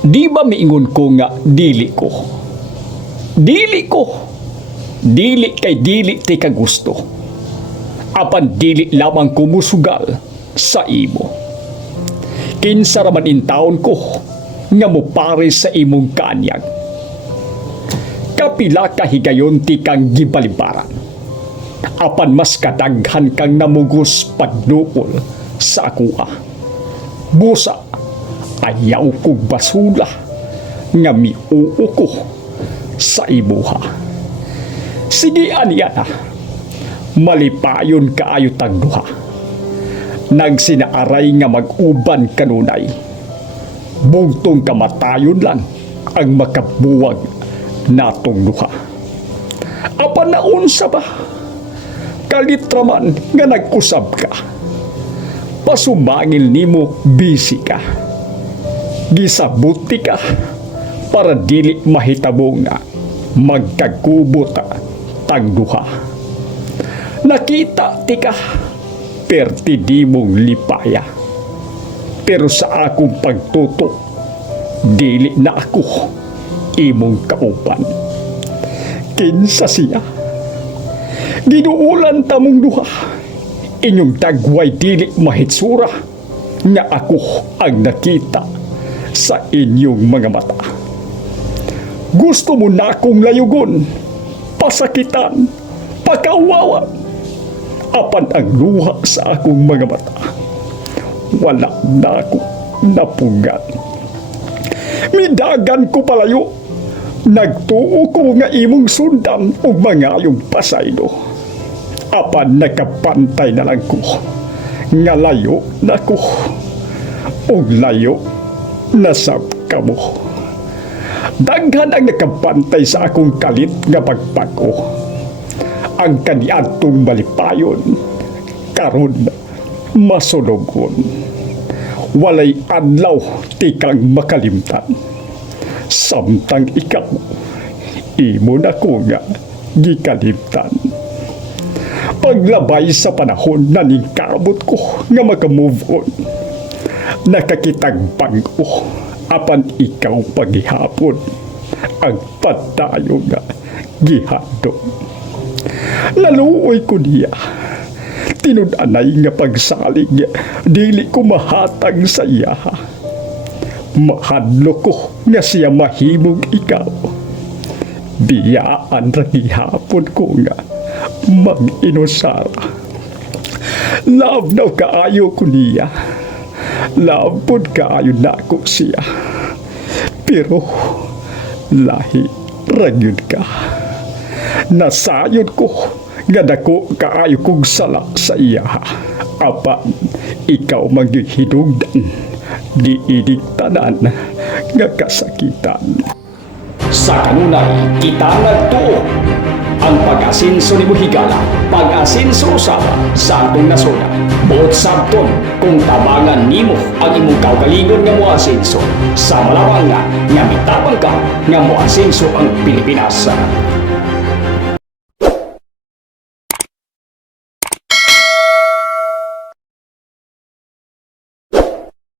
Di ba miingon ko nga dili ko? Dili ko. Dili kay dili ti kagusto. Apan dili lamang ko musugal sa imo. Kinsa raman in taon ko nga mo pare sa imong kanyag. Kapila ka higayon ti kang gibalibaran. Apan mas kadaghan kang namugos pagduol sa akuha. Busa, ayaw kong basula nga miuo ko sa imuha. Sige aniya na, malipayon kaayo tagduha. Nagsinaaray nga mag-uban kanunay. Bugtong kamatayon lang ang makabuwag natong duha. Apan naunsa ba? Kalitraman nga nag-usab ka. Pasumangil nimo busy ka. Gisabuti ka para dili mahitabo nga magkagubot tagduha. Nakita ti ka perti di mong lipaya. Pero sa akong pagtuto, dili na ako imong kauban. Kinsa siya? Ginuulan tamong duha. Inyong dagway dili mahitsura nga ako ang nakita sa inyong mga mata. Gusto mo na akong layugon, pasakitan, pakawawan. Apan ang luha sa akong mga mata, wala na ako napugan. Midagan ko palayo, nagtuo ko nga imong sundan o mangayong pasaydo. Apan nakapantay na lang ko, nga layo na ko, o layo nasab ka mo. Daghan ang nakapantay sa akong kalit nga pagpako. Ang kaniadtong malipayon, karon masulogon. Walay adlaw ti kang makalimtan. Samtang ikaw, imo na ko nga gikalimtan. Paglabay sa panahon na ningkabot ko nga makamove on. Nakakitag pag-o, apan ikaw paghihapon ang patayo nga gihadong. Naluoy ko niya. Tinud-anay nga pagsalig, dili ko mahatag sa iya. Mahadlo ko nga siya mahimog ikaw. Biyaan ra gihapon ko nga mag-inusara. Love daw kaayo ko niya. Love pod kaayo na ko siya. Pero lahi ragyod ka. Nasayod ko nga dako kaayo kong sala sa iya. Apan ikaw maghinugdan, di idigtanan nga kasakitan. Sa kanunay, kita nagtuo ang pag-asinso ni Buhigala, pag-asinso usaba sa atong nasona. Buot sabton, kung tabangan nimo ang imong kaugalingon nga moasinso, sa malawang nga mitapang ka nga moasinso ang Pilipinas.